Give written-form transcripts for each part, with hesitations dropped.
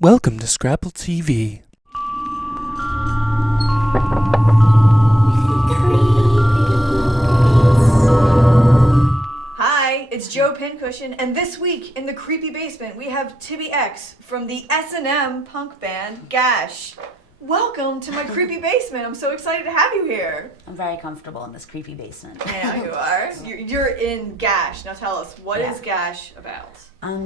Welcome to Scrapple TV. Hi, it's Joe Pincushion, and this week in the creepy basement we have Tibbie X from the S&M punk band Gash. Welcome to my creepy basement. I'm so excited to have you here. I'm very comfortable in this creepy basement. I know you are. You're in Gash. Now tell us, what is Gash about?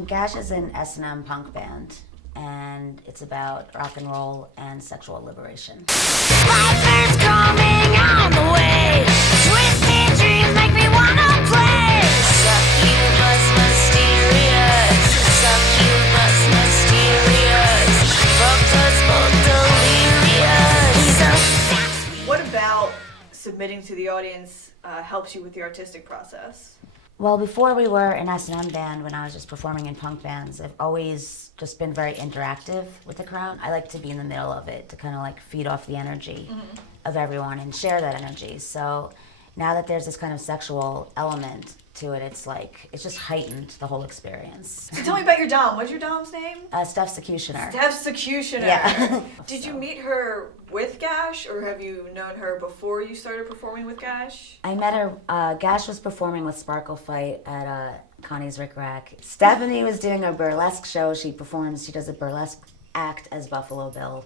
Gash is an S&M punk band, and it's about rock and roll and sexual liberation. Life is coming on the way. Twisted dreams make me wanna play. Succubus mysterious. Succubus mysterious. Fucked us both delirious. What about submitting to the audience helps you with the artistic process? Well, before we were an S&M band, when I was just performing in punk bands, I've always just been very interactive with the crowd. I like to be in the middle of it to kind of like feed off the energy of everyone and share that energy. So now that there's this kind of sexual element to it, it's just heightened the whole experience. So tell me about your dom. What's your dom's name? Steph's Executioner. Steph's Executioner. Yeah. Did you meet her with Gash, or have you known her before you started performing with Gash? I met her, Gash was performing with Sparkle Fight at Connie's Rick Rack. Stephanie was doing a burlesque show. She does a burlesque act as Buffalo Bill.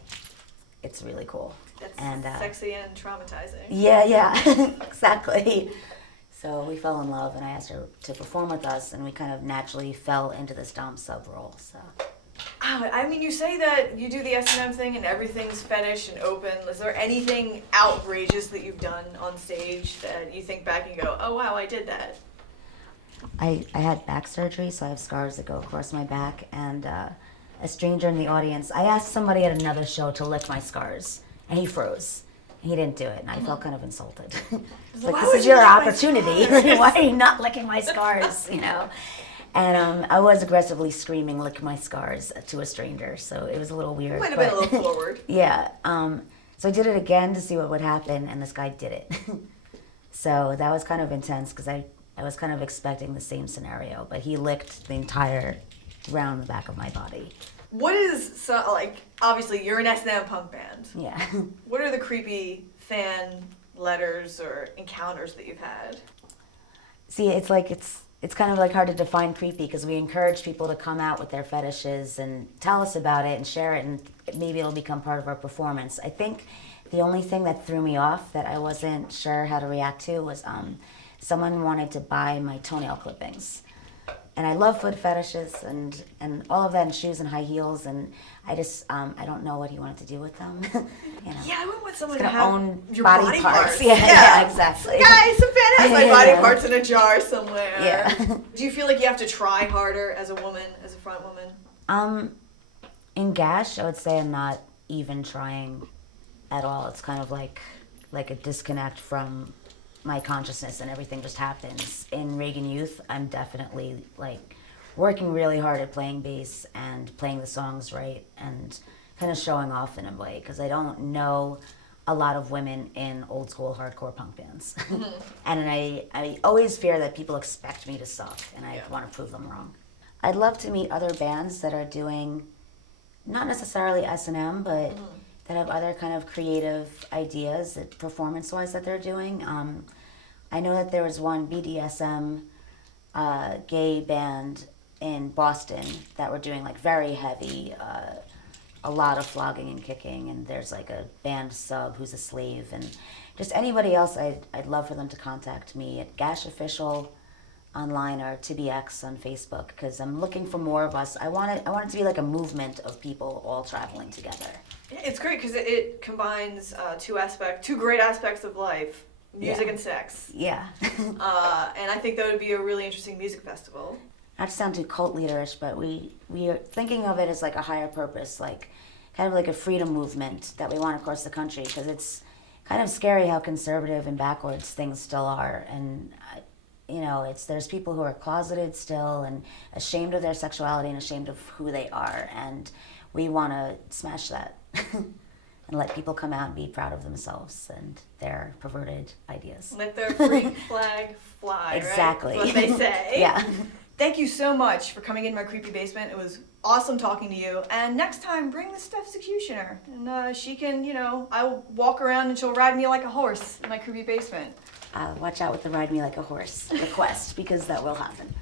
It's really cool. That's sexy and traumatizing. Yeah, exactly. So we fell in love, and I asked her to perform with us, and we kind of naturally fell into this dom sub role. So. I mean, you say that you do the S&M thing and everything's fetish and open. Is there anything outrageous that you've done on stage that you think back and go, oh wow, I did that? I had back surgery, so I have scars that go across my back, and a stranger in the audience, I asked somebody at another show to lick my scars, and he froze. He didn't do it, and I felt kind of insulted. It's like, this is your opportunity. Why are you not licking my scars, you know? And I was aggressively screaming, lick my scars, to a stranger, so it was a little weird. Might have been a little forward. Yeah. So I did it again to see what would happen, and this guy did it. So that was kind of intense, because I was kind of expecting the same scenario, but he licked the entire round the back of my body. What is, obviously you're an S&M punk band. Yeah. What are the creepy fan letters or encounters that you've had? See, it's kind of like hard to define creepy, because we encourage people to come out with their fetishes and tell us about it and share it, and maybe it'll become part of our performance. I think the only thing that threw me off that I wasn't sure how to react to was someone wanted to buy my toenail clippings. And I love foot fetishes and all of that, and shoes and high heels, and I just I don't know what he wanted to do with them. You know. Yeah, I wouldn't want someone He's to gonna have own your body parts. Yeah, exactly. Guys, some fan has my body parts in a jar somewhere. Yeah. Do you feel like you have to try harder as a woman, as a front woman? In Gash, I would say I'm not even trying at all. It's kind of like a disconnect from my consciousness, and everything just happens. In Reagan Youth, I'm definitely working really hard at playing bass and playing the songs right, and kind of showing off in a way, because I don't know a lot of women in old school hardcore punk bands. And I always fear that people expect me to suck, and I want to prove them wrong. I'd love to meet other bands that are doing not necessarily S&M, but that have other kind of creative ideas, performance-wise, that they're doing. I know that there was one BDSM gay band in Boston that were doing very heavy, a lot of flogging and kicking, and there's a band sub who's a slave, and just anybody else, I'd love for them to contact me at Gash Official online or Tibbie X on Facebook, because I'm looking for more of us. I want it to be like a movement of people all traveling together. It's great because it combines two great aspects of life: music and sex. Yeah. And I think that would be a really interesting music festival. Not to sound too cult leaderish, but we are thinking of it as a higher purpose, kind of like a freedom movement that we want across the country, because it's kind of scary how conservative and backwards things still are, and there's people who are closeted still and ashamed of their sexuality and ashamed of who they are, and we want to smash that and let people come out and be proud of themselves and their perverted ideas. Let their freak flag fly. Exactly. Right? That's what they say. Yeah. thank you so much for coming into my creepy basement. It was awesome talking to you. And next time, bring the Steph's executioner. And she can, I'll walk around and she'll ride me like a horse in my creepy basement. Watch out with the ride me like a horse request, because that will happen.